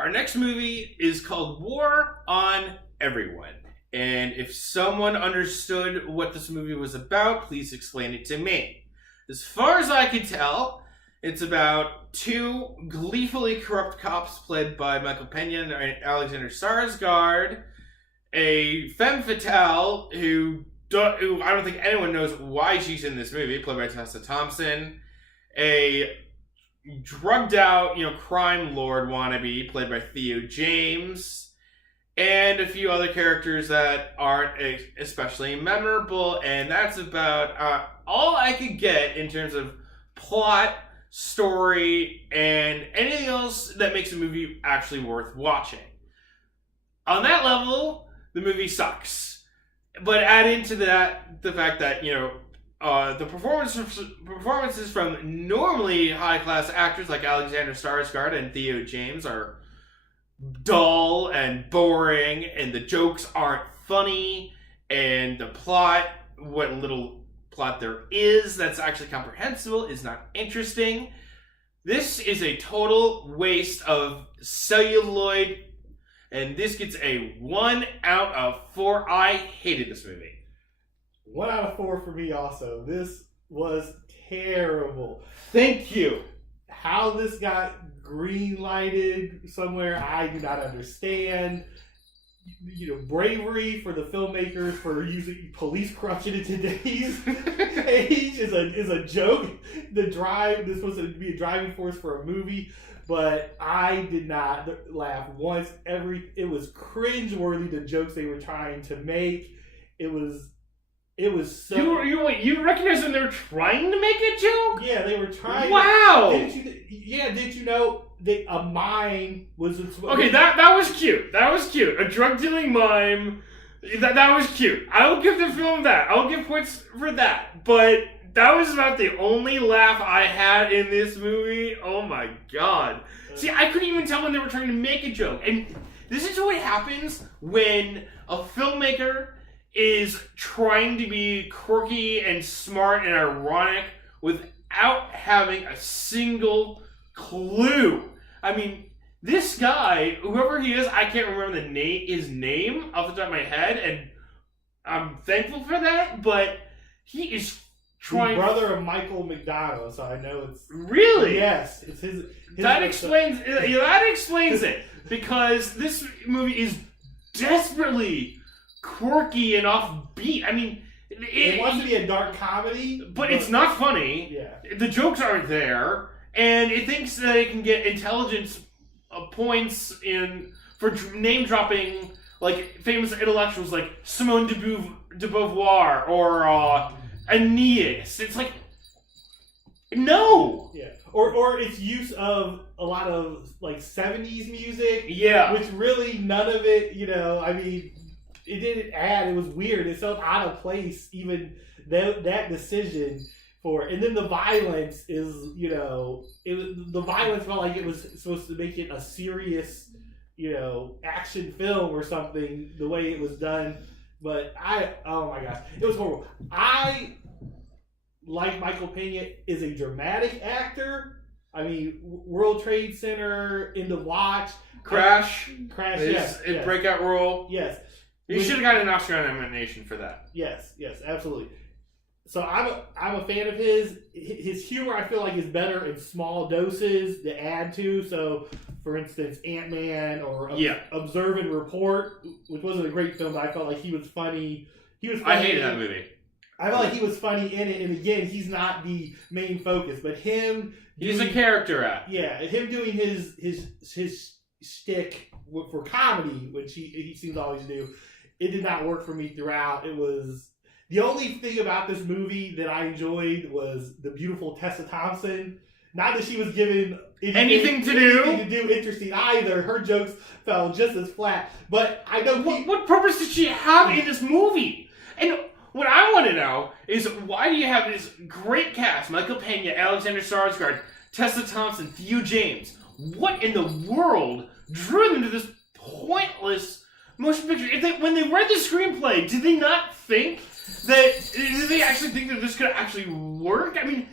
Our next movie is called War on Everyone. And if someone understood what this movie was about, please explain it to me. As far as I can tell, it's about two gleefully corrupt cops played by Michael Pena and Alexander Skarsgård, a femme fatale who I don't think anyone knows why she's in this movie, played by Tessa Thompson, a drugged out, crime lord wannabe, played by Theo James, and a few other characters that aren't especially memorable, and that's about all I could get in terms of plot, story, and anything else that makes a movie actually worth watching. On that level, the movie sucks. But add into that the fact that, the performances from normally high-class actors like Alexander Skarsgård and Theo James are dull and boring, and the jokes aren't funny, and the plot, what little plot there is that's actually comprehensible, is not interesting. This is a total waste of celluloid, and this gets a 1 out of 4. I hated this movie. 1 out of 4 for me also. This was terrible. Thank you. How this got green-lighted somewhere, I do not understand. Bravery for the filmmakers for using police corruption in today's age is a joke. This was supposed to be a driving force for a movie. But I did not laugh once. It was cringeworthy, the jokes they were trying to make. It was so... You recognize when they were trying to make a joke? Yeah, they were trying. Wow! Didn't you know that a mime was... Okay, that was cute. That was cute. A drug-dealing mime. That was cute. I will give the film that. I will give points for that. But... that was about the only laugh I had in this movie. Oh my god. See, I couldn't even tell when they were trying to make a joke. And this is what happens when a filmmaker is trying to be quirky and smart and ironic without having a single clue. I mean, this guy, whoever he is, I can't remember his name off the top of my head, and I'm thankful for that, but he is trying... the brother of Michael McDonald, so I know it's... Really? Yes. It's his that explains it. Because this movie is desperately quirky and offbeat. I mean... It wants to be a dark comedy. But it's not funny. Yeah. The jokes aren't there. And it thinks that it can get intelligence points for name-dropping famous intellectuals like Simone de Beauvoir or... Aeneas. It's like, no. Yeah. Or its use of a lot of 70s music. Yeah. Which really none of it, I mean, it didn't add. It was weird. It felt out of place. Even that decision and then the violence is, the violence felt like it was supposed to make it a serious, action film or something. The way it was done. But oh my gosh, it was horrible. Like Michael Pena, is a dramatic actor. I mean, World Trade Center, In the Watch, Crash, yes. breakout role. Yes, You should have gotten an Oscar nomination for that. Yes, absolutely. So I'm a fan of his. His humor, I feel like, is better in small doses to add to. So, for instance, Ant-Man or Observe and Report, which wasn't a great film, but I felt like he was funny. I hated that movie. I felt like he was funny in it, and again, he's not the main focus, but him... He's a character actor. Yeah, him doing his shtick for comedy, which he seems to always do, it did not work for me throughout. It was... The only thing about this movie that I enjoyed was the beautiful Tessa Thompson. Not that she was given anything to do interesting either. Her jokes fell just as flat. But I know... What purpose did she have in this movie? And... what I want to know is, why do you have this great cast? Michael Pena, Alexander Skarsgård, Tessa Thompson, Theo James. What in the world drew them to this pointless motion picture? When they read the screenplay, did they not think that... did they actually think that this could actually work? I mean,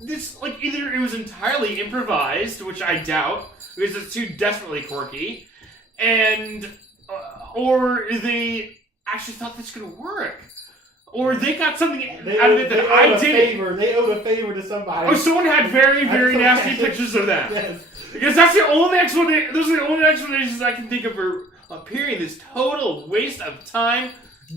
this, either it was entirely improvised, which I doubt, because it's too desperately quirky, and or they actually thought this could work, or they got something out of it that I didn't. They owed a favor to somebody. Oh, someone had very, very nasty pictures of them. Yes. Because that's the only explanation. Those are the only explanations I can think of for appearing. This total waste of time.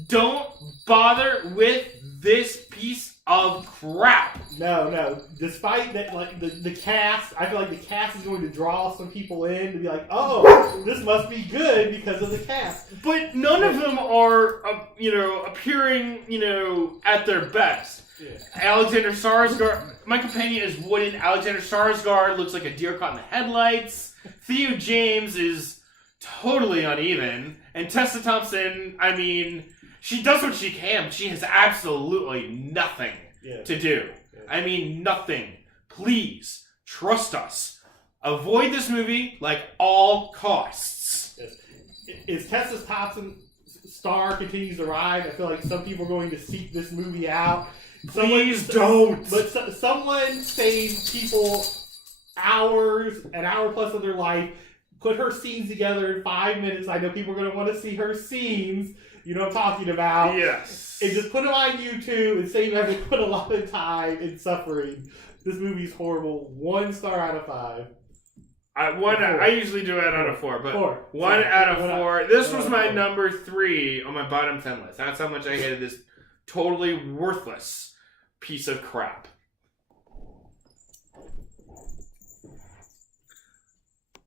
Don't bother with this piece of crap. No. Despite that, like the cast, I feel like the cast is going to draw some people in to be like, oh, this must be good because of the cast. But none of them are, appearing, at their best. Yeah. Alexander Skarsgård. Michael Pena is wooden. Alexander Skarsgård looks like a deer caught in the headlights. Theo James is totally uneven. And Tessa Thompson, I mean, she does what she can. She has absolutely nothing to do. Yeah. I mean, nothing. Please, trust us. Avoid this movie like all costs. Yes. As Tessa Thompson's star continues to rise, I feel like some people are going to seek this movie out. Please don't. But someone saved people an hour plus of their life, put her scenes together in 5 minutes. I know people are going to want to see her scenes. You know what I'm talking about. Yes. And just put them on YouTube and save having to put a lot of time and suffering. This movie's horrible. 1 star out of 5. I usually do it out of 4, but 4. 1 out of 4. This was my number 3 on my bottom 10 list. That's how much I hated this totally worthless piece of crap.